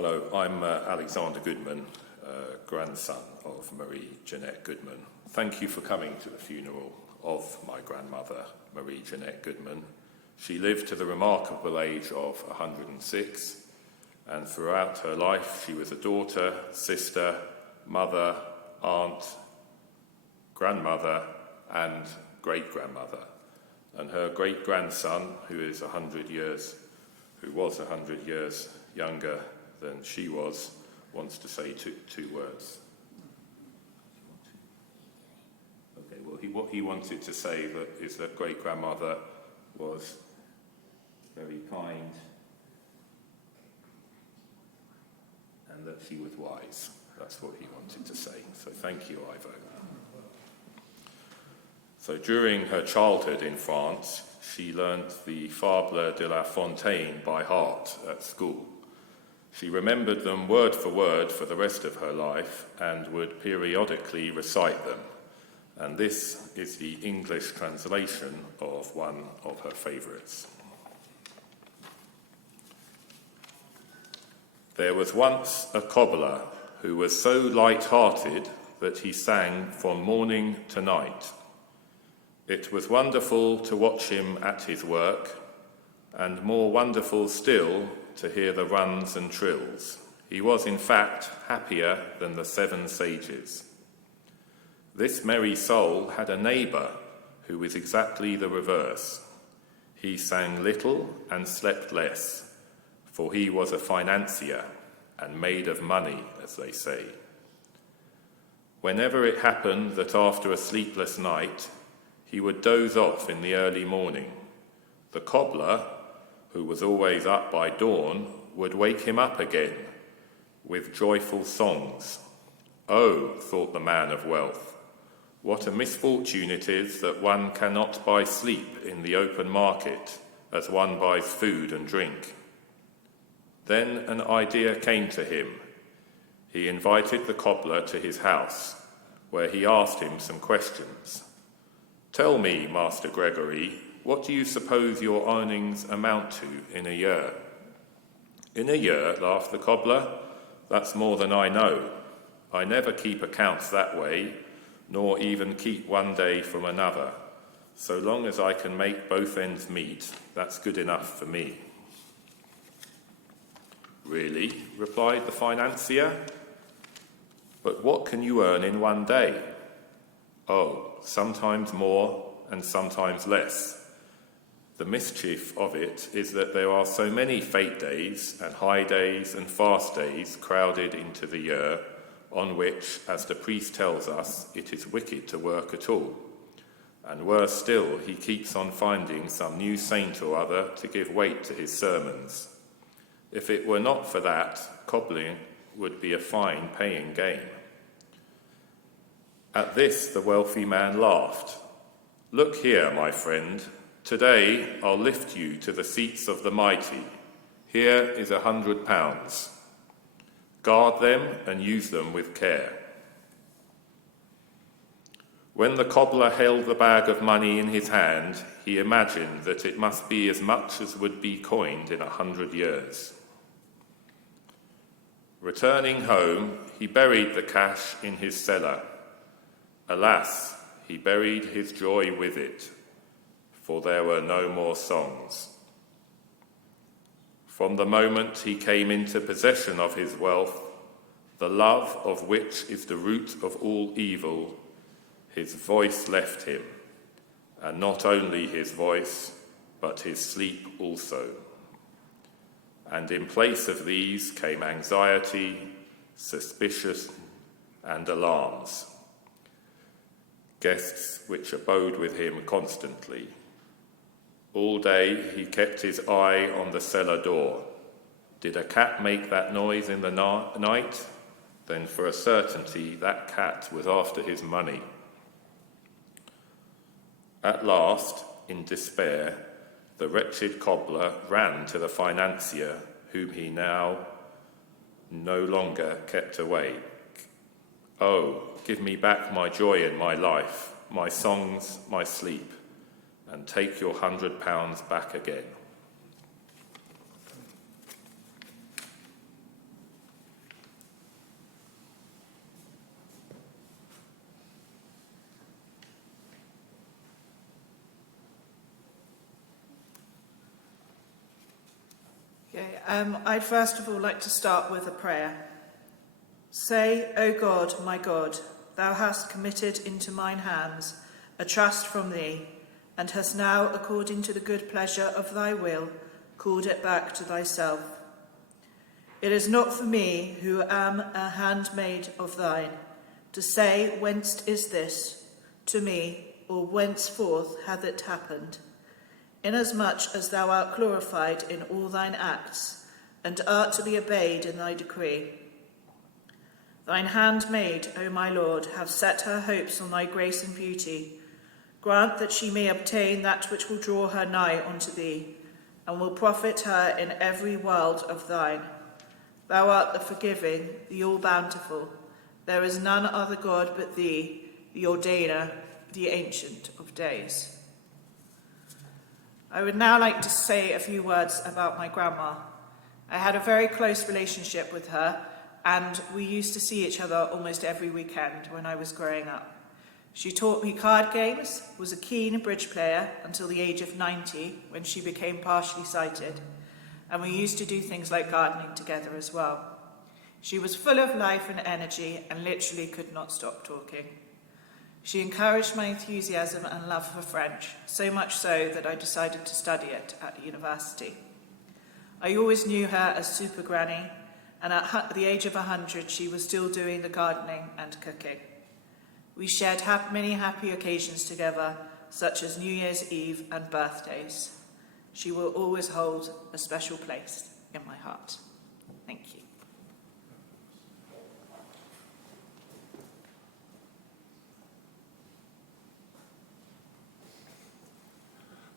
Hello, I'm Alexander Goodman, grandson of Marie Jeanne Goodman. Thank you for coming to the funeral of my grandmother, Marie Jeanne Goodman. She lived to the remarkable age of 106, and throughout her life she was a daughter, sister, mother, aunt, grandmother, and great-grandmother. And her great-grandson, who was 100 years younger than she was, wants to say two words. Okay, well, what he wanted to say is that great-grandmother was very kind and that she was wise. That's what he wanted to say. So thank you, Ivo. So during her childhood in France, she learnt the Fables de La Fontaine by heart at school. She remembered them word for the rest of her life and would periodically recite them. And this is the English translation of one of her favourites. There was once a cobbler who was so light-hearted that he sang from morning to night. It was wonderful to watch him at his work, and more wonderful still to hear the runs and trills. He was, in fact, happier than the 7 sages. This merry soul had a neighbour who was exactly the reverse. He sang little and slept less, for he was a financier and made of money, as they say. Whenever it happened that after a sleepless night, he would doze off in the early morning, the cobbler, who was always up by dawn, would wake him up again with joyful songs. Oh, thought the man of wealth, what a misfortune it is that one cannot buy sleep in the open market as one buys food and drink. Then an idea came to him. He invited the cobbler to his house, where he asked him some questions. Tell me, Master Gregory, what do you suppose your earnings amount to in a year? In a year, laughed the cobbler, that's more than I know. I never keep accounts that way, nor even keep one day from another. So long as I can make both ends meet, that's good enough for me. Really, replied the financier, but what can you earn in one day? Oh, sometimes more and sometimes less. The mischief of it is that there are so many fete days and high days and fast days crowded into the year, on which, as the priest tells us, it is wicked to work at all. And worse still, he keeps on finding some new saint or other to give weight to his sermons. If it were not for that, cobbling would be a fine paying game. At this the wealthy man laughed. Look here, my friend, today I'll lift you to the seats of the mighty. Here is £100. Guard them and use them with care. When the cobbler held the bag of money in his hand, he imagined that it must be as much as would be coined in 100 years. Returning home, he buried the cash in his cellar. Alas, he buried his joy with it, for there were no more songs. From the moment he came into possession of his wealth, the love of which is the root of all evil, his voice left him, and not only his voice, but his sleep also. And in place of these came anxiety, suspicion, and alarms, guests which abode with him constantly. All day he kept his eye on the cellar door. Did a cat make that noise in the night? Then for a certainty that cat was after his money. At last, in despair, the wretched cobbler ran to the financier, whom he now no longer kept awake. Oh, give me back my joy in my life, my songs, my sleep, and take your £100 back again. Okay, I'd first of all like to start with a prayer. Say, O God, my God, thou hast committed into mine hands a trust from thee, and hast now, according to the good pleasure of thy will, called it back to thyself. It is not for me, who am a handmaid of thine, to say, whence is this to me, or whenceforth hath it happened, inasmuch as thou art glorified in all thine acts, and art to be obeyed in thy decree. Thine handmaid, O my Lord, have set her hopes on thy grace and beauty. Grant that she may obtain that which will draw her nigh unto thee, and will profit her in every world of thine. Thou art the forgiving, the all-bountiful. There is none other God but thee, the ordainer, the ancient of days. I would now like to say a few words about my grandma. I had a very close relationship with her, and we used to see each other almost every weekend when I was growing up. She taught me card games, was a keen bridge player until the age of 90, when she became partially sighted, and we used to do things like gardening together as well. She was full of life and energy and literally could not stop talking. She encouraged my enthusiasm and love for French, so much so that I decided to study it at university. I always knew her as Super Granny, and at the age of 100 she was still doing the gardening and cooking. We shared many happy occasions together, such as New Year's Eve and birthdays. She will always hold a special place in my heart. Thank you.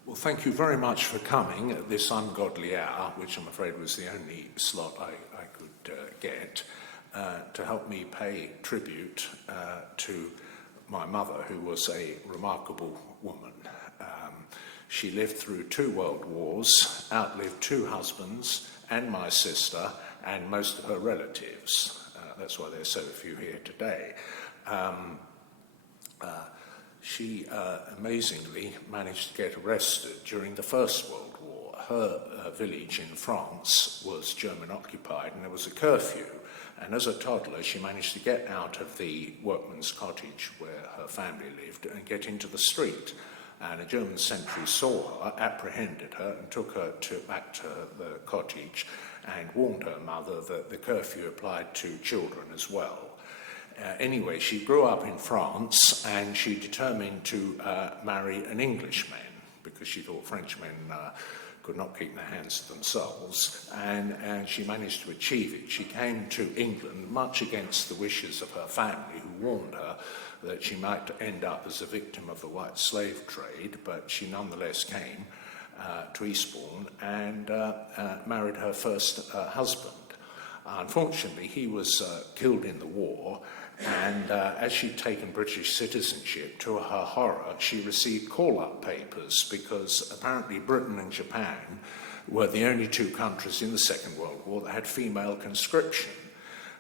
Well, thank you very much for coming at this ungodly hour, which I'm afraid was the only slot I could get, to help me pay tribute to my mother, who was a remarkable woman. She lived through 2 world wars, outlived 2 husbands and my sister and most of her relatives. That's why there's so few here today. She amazingly managed to get arrested during the First World War. Her village in France was German occupied and there was a curfew. And as a toddler, she managed to get out of the workman's cottage where her family lived and get into the street. And a German sentry saw her, apprehended her, and took her back to the cottage and warned her mother that the curfew applied to children as well. Anyway, she grew up in France and she determined to marry an Englishman because she thought Frenchmen could not keep their hands to themselves, and she managed to achieve it. She came to England much against the wishes of her family, who warned her that she might end up as a victim of the white slave trade, but she nonetheless came to Eastbourne and married her first husband. Unfortunately, he was killed in the war, and as she'd taken British citizenship, to her horror, she received call-up papers because apparently Britain and Japan were the only 2 countries in the Second World War that had female conscription.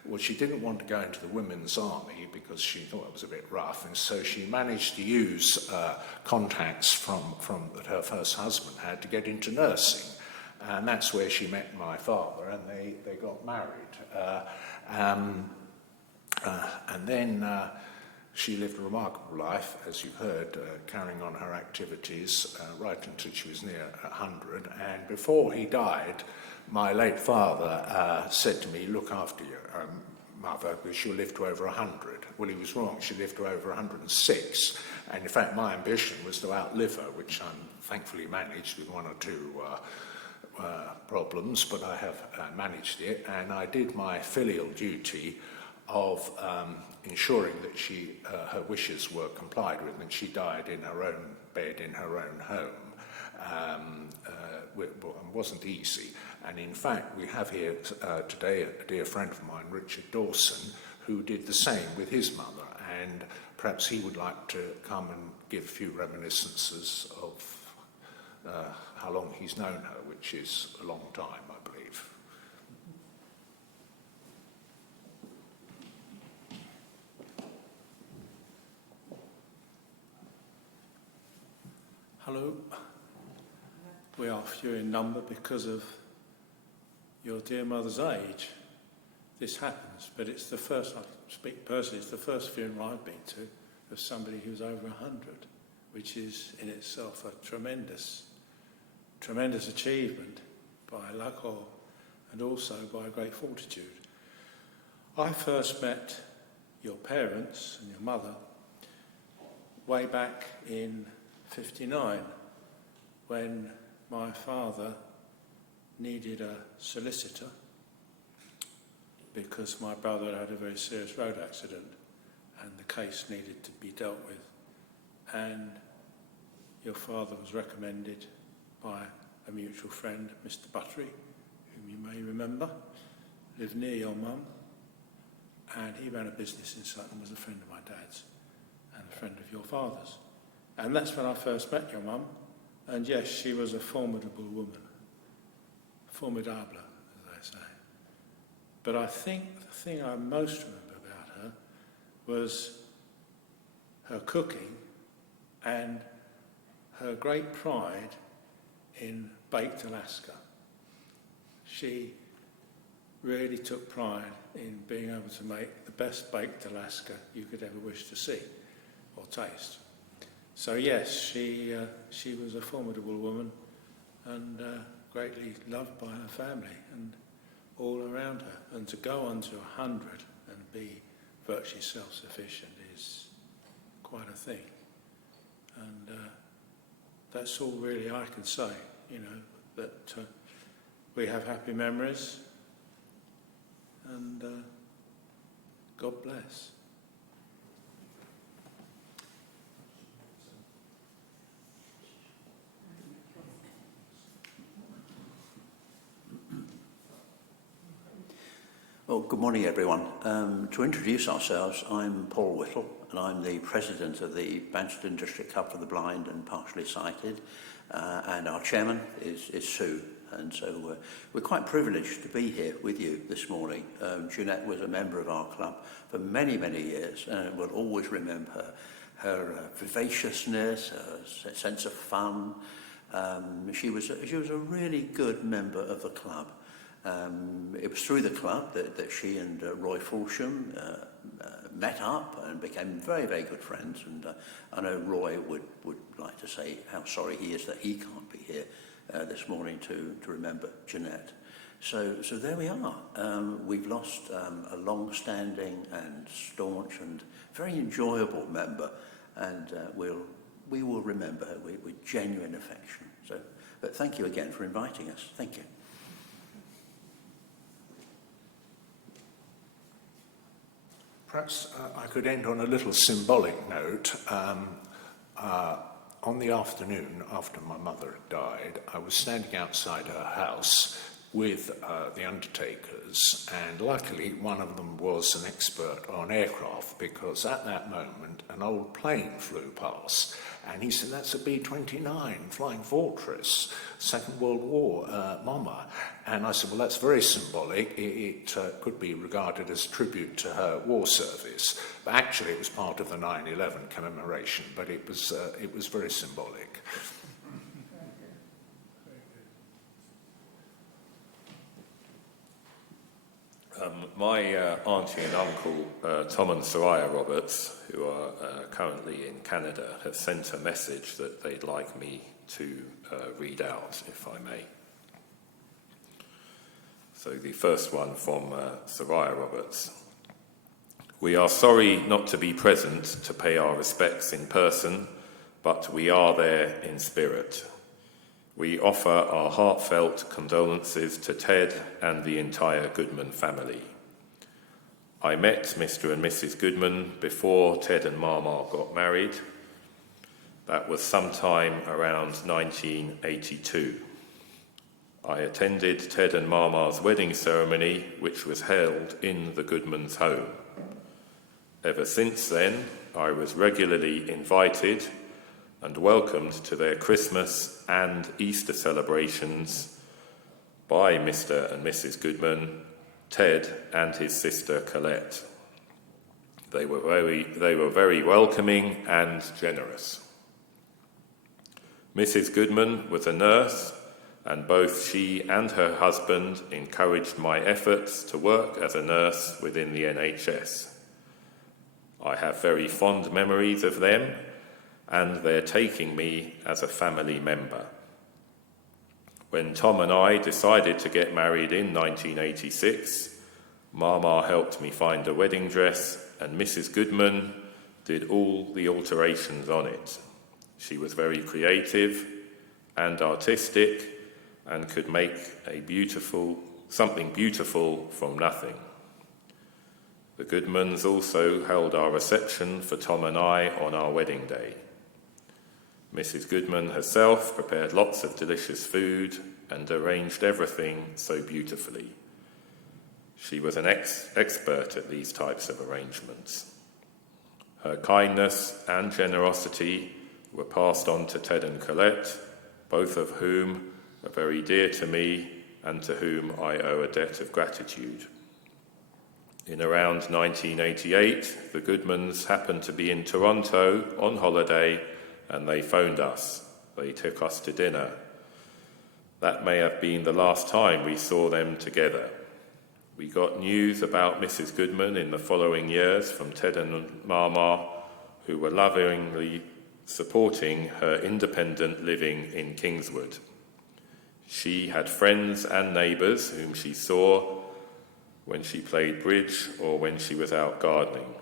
Well, she didn't want to go into the women's army because she thought it was a bit rough, and so she managed to use contacts from that her first husband had to get into nursing. And that's where she met my father, and they got married. And then she lived a remarkable life, as you've heard, carrying on her activities right until she was near 100. And before he died, my late father said to me, look after your mother, because she'll live to over 100. Well, he was wrong. She lived to over 106. And in fact, my ambition was to outlive her, which I'm thankfully managed with 1 or 2 problems, but I have managed it. And I did my filial duty of ensuring that her wishes were complied with, and she died in her own bed in her own home. It wasn't easy. And in fact, we have here today a dear friend of mine, Richard Dawson, who did the same with his mother, and perhaps he would like to come and give a few reminiscences of how long he's known her, which is a long time, I believe. Hello. We are few in number because of dear mother's age, this happens. But it's the first, I speak personally, it's the first funeral I've been to of somebody who's over 100, which is in itself a tremendous achievement by luck and also by great fortitude. I first met your parents and your mother way back in '59 when my father needed a solicitor because my brother had a very serious road accident and the case needed to be dealt with. And your father was recommended by a mutual friend, Mr. Buttery, whom you may remember, lived near your mum, and he ran a business in Sutton, was a friend of my dad's and a friend of your father's. And that's when I first met your mum, and yes, she was a formidable woman, formidable, as they say. But I think the thing I most remember about her was her cooking and her great pride in baked Alaska. She really took pride in being able to make the best baked Alaska you could ever wish to see or taste. So yes, she was a formidable woman and greatly loved by her family and all around her. And to go on to 100 and be virtually self-sufficient is quite a thing. And that's all really I can say, that we have happy memories and God bless. Well, good morning, everyone. To introduce ourselves, I'm Paul Whittle, and I'm the president of the Banstead District Club for the Blind and Partially Sighted, and our chairman is Sue. And so we're quite privileged to be here with you this morning. Jeanette was a member of our club for many, many years, and we'll always remember her vivaciousness, her sense of fun. She was a really good member of the club. It was through the club that she and Roy Fulsham met up and became very, very good friends. And I know Roy would like to say how sorry he is that he can't be here this morning to remember Jeanette. So there we are. We've lost a long-standing and staunch and very enjoyable member, and we will remember her with genuine affection. But thank you again for inviting us. Thank you. Perhaps I could end on a little symbolic note. On the afternoon after my mother had died, I was standing outside her house with the undertakers, and luckily one of them was an expert on aircraft, because at that moment an old plane flew past, and he said, "That's a B-29 Flying Fortress, Second World War bomber." And I said, "Well, that's very symbolic. It could be regarded as tribute to her war service." But actually it was part of the 9/11 commemoration, but it was very symbolic. My auntie and uncle, Tom and Soraya Roberts, who are currently in Canada, have sent a message that they'd like me to read out, if I may. So the first one from Soraya Roberts. "We are sorry not to be present to pay our respects in person, but we are there in spirit. We offer our heartfelt condolences to Ted and the entire Goodman family. I met Mr. and Mrs. Goodman before Ted and Mama got married. That was sometime around 1982. I attended Ted and Mama's wedding ceremony, which was held in the Goodman's home. Ever since then, I was regularly invited and welcomed to their Christmas and Easter celebrations by Mr. and Mrs. Goodman, Ted and his sister Colette. They were very welcoming and generous. Mrs. Goodman was a nurse and both she and her husband encouraged my efforts to work as a nurse within the NHS. I have very fond memories of them and their taking me as a family member. When Tom and I decided to get married in 1986, Mama helped me find a wedding dress and Mrs. Goodman did all the alterations on it. She was very creative and artistic and could make something beautiful from nothing. The Goodmans also held our reception for Tom and I on our wedding day. Mrs. Goodman herself prepared lots of delicious food and arranged everything so beautifully. She was an expert at these types of arrangements. Her kindness and generosity were passed on to Ted and Colette, both of whom are very dear to me and to whom I owe a debt of gratitude. In around 1988, the Goodmans happened to be in Toronto on holiday and they phoned us. They took us to dinner. That may have been the last time we saw them together. We got news about Mrs. Goodman in the following years from Ted and Mama, who were lovingly supporting her independent living in Kingswood. She had friends and neighbours whom she saw when she played bridge or when she was out gardening.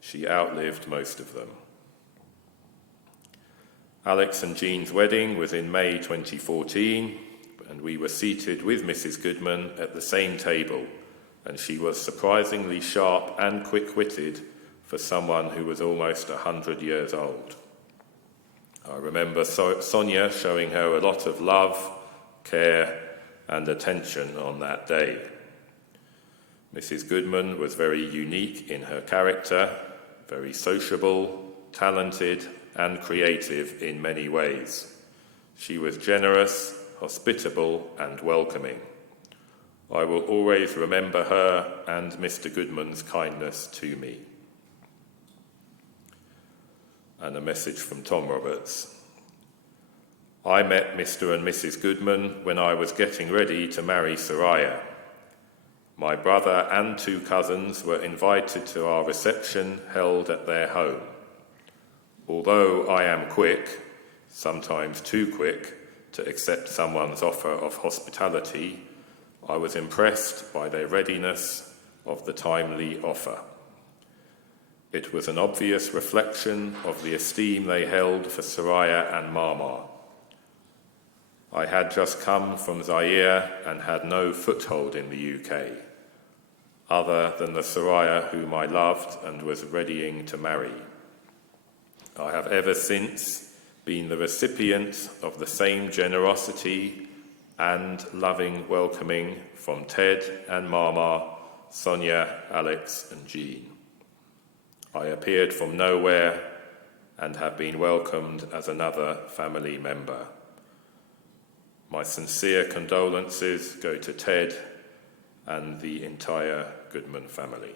She outlived most of them. Alex and Jean's wedding was in May 2014, and we were seated with Mrs. Goodman at the same table, and she was surprisingly sharp and quick-witted for someone who was almost 100 years old. I remember Sonia showing her a lot of love, care, and attention on that day. Mrs. Goodman was very unique in her character, very sociable, talented, and creative in many ways. She was generous, hospitable, and welcoming. I will always remember her and Mr. Goodman's kindness to me. And a message from Tom Roberts. I met Mr. and Mrs. Goodman when I was getting ready to marry Soraya. My brother and 2 cousins were invited to our reception held at their home. Although I am quick, sometimes too quick, to accept someone's offer of hospitality, I was impressed by their readiness of the timely offer. It was an obvious reflection of the esteem they held for Soraya and Mama. I had just come from Zaire and had no foothold in the UK, other than the Soraya whom I loved and was readying to marry. I have ever since been the recipient of the same generosity and loving welcoming from Ted and Mama, Sonia, Alex and Jean. I appeared from nowhere and have been welcomed as another family member. My sincere condolences go to Ted and the entire Goodman family.